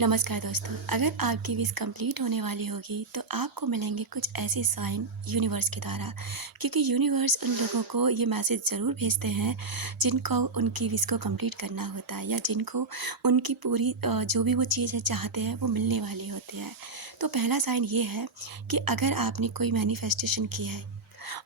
नमस्कार दोस्तों, अगर आपकी विश कंप्लीट होने वाली होगी तो आपको मिलेंगे कुछ ऐसे साइन यूनिवर्स के द्वारा। क्योंकि यूनिवर्स उन लोगों को ये मैसेज ज़रूर भेजते हैं जिनको उनकी विश को कंप्लीट करना होता है या जिनको उनकी पूरी जो भी वो चीज़ें चाहते हैं वो मिलने वाली होती है। तो पहला साइन ये है कि अगर आपने कोई मैनिफेस्टेशन की है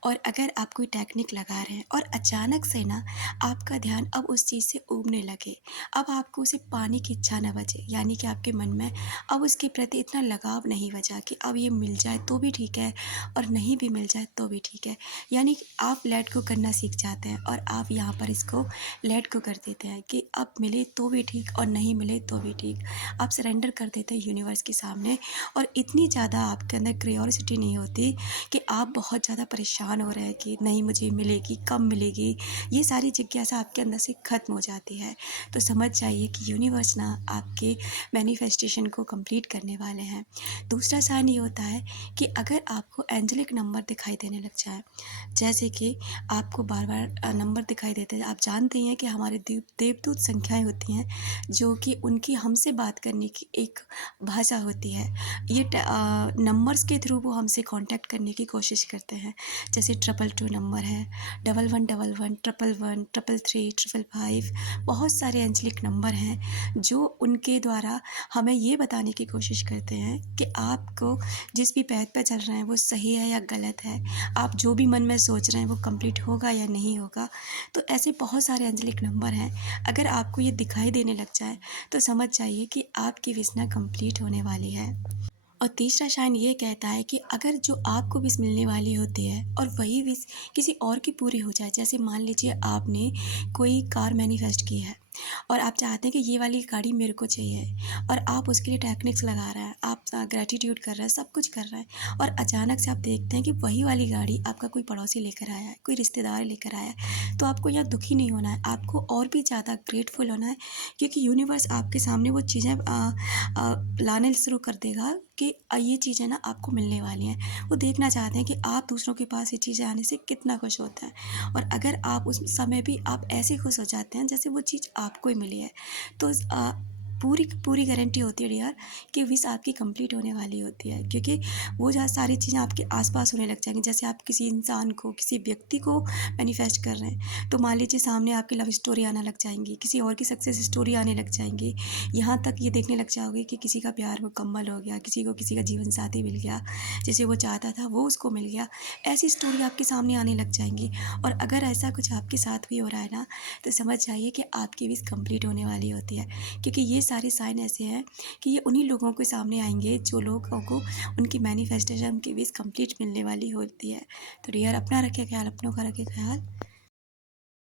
और अगर आप कोई टेक्निक लगा रहे हैं और अचानक से ना आपका ध्यान अब उस चीज़ से ऊबने लगे, अब आपको उसे पाने की इच्छा ना बचे, यानी कि आपके मन में अब उसके प्रति इतना लगाव नहीं बचा कि अब ये मिल जाए तो भी ठीक है और नहीं भी मिल जाए तो भी ठीक है। यानी कि आप लेट गो करना सीख जाते हैं और आप यहाँ पर इसको लेट गो कर देते हैं कि अब मिले तो भी ठीक और नहीं मिले तो भी ठीक। आप सरेंडर कर देते हैं यूनिवर्स के सामने और इतनी ज़्यादा आपके अंदर क्यूरियोसिटी नहीं होती कि आप बहुत ज़्यादा परेशान हो रहे हैं कि नहीं मुझे मिलेगी, कब मिलेगी। ये सारी जिज्ञासा आपके अंदर से ख़त्म हो जाती है। तो समझ जाइए कि यूनिवर्स ना आपके मैनिफेस्टेशन को कंप्लीट करने वाले हैं। दूसरा साइन ये होता है कि अगर आपको एंजेलिक नंबर दिखाई देने लग जाए, जैसे कि आपको बार-बार नंबर दिखाई देते हैं। आप जानते ही हैं कि हमारे देवदूत संख्याएँ होती हैं, जो कि उनकी हमसे बात करने की एक भाषा होती है। ये नंबर्स के थ्रू वो हमसे कांटेक्ट करने की कोशिश करते हैं। जैसे 222 नंबर है, 1111, 111, 333, 555, बहुत सारे एंजेलिक नंबर हैं जो उनके द्वारा हमें ये बताने की कोशिश करते हैं कि आपको जिस भी पैथ पे चल रहे हैं वो सही है या गलत है। आप जो भी मन में सोच रहे हैं वो कंप्लीट होगा या नहीं होगा। तो ऐसे बहुत सारे एंजेलिक नंबर हैं। अगर आपको ये दिखाई देने लग जाए तो समझ जाइए कि आपकी विश ना कंप्लीट होने वाली है। और तीसरा साइन ये कहता है कि अगर जो आपको विश मिलने वाली होती है और वही विश किसी और की पूरी हो जाए, जैसे मान लीजिए आपने कोई कार मैनिफेस्ट की है और आप चाहते हैं कि ये वाली गाड़ी मेरे को चाहिए और आप उसके लिए टेक्निक्स लगा रहे हैं, आप ग्रेटिट्यूड कर रहे हैं, सब कुछ कर रहे हैं और अचानक से आप देखते हैं कि वही वाली गाड़ी आपका कोई पड़ोसी लेकर आया है, कोई रिश्तेदार लेकर आया है। तो आपको यहाँ दुखी नहीं होना है, आपको और भी ज़्यादा ग्रेटफुल होना है, क्योंकि यूनिवर्स आपके सामने वो चीज़ें लाने शुरू कर देगा कि ये चीज़ें ना आपको मिलने वाली हैं। वो देखना चाहते हैं कि आप दूसरों के पास ये चीज़ें आने से कितना खुश होते हैं और अगर आप उस समय भी आप ऐसे खुश हो जाते हैं जैसे वो चीज़ आपको ही मिली है, तो पूरी की पूरी गारंटी होती है डियर कि विश आपकी कंप्लीट होने वाली होती है, क्योंकि वो जहाँ सारी चीज़ें आपके आस-पास होने लग जाएँगी। जैसे आप किसी इंसान को, किसी व्यक्ति को मैनिफेस्ट कर रहे हैं, तो मान लीजिए सामने आपकी लव स्टोरी आने लग जाएँगी, किसी और की सक्सेस स्टोरी आने लग जाएँगी। यहाँ तक ये देखने लग जाओगे कि किसी का प्यार मुकम्मल हो गया, किसी को किसी का जीवन साथी मिल गया, जिसे वो चाहता था वो उसको मिल गया। ऐसी स्टोरी आपके सामने आने लग जाएँगी और अगर ऐसा कुछ आपके साथ भी हो रहा है ना, तो समझ जाइए कि आपकी विश कंप्लीट होने वाली होती है, क्योंकि ये सारे साइन ऐसे हैं कि ये उन्हीं लोगों के सामने आएँगे जो लोगों को उनकी मैनिफेस्टेशन की विश कंप्लीट मिलने वाली होती है। तो डियर, अपना रखिए ख्याल, अपनों का रखिए ख्याल।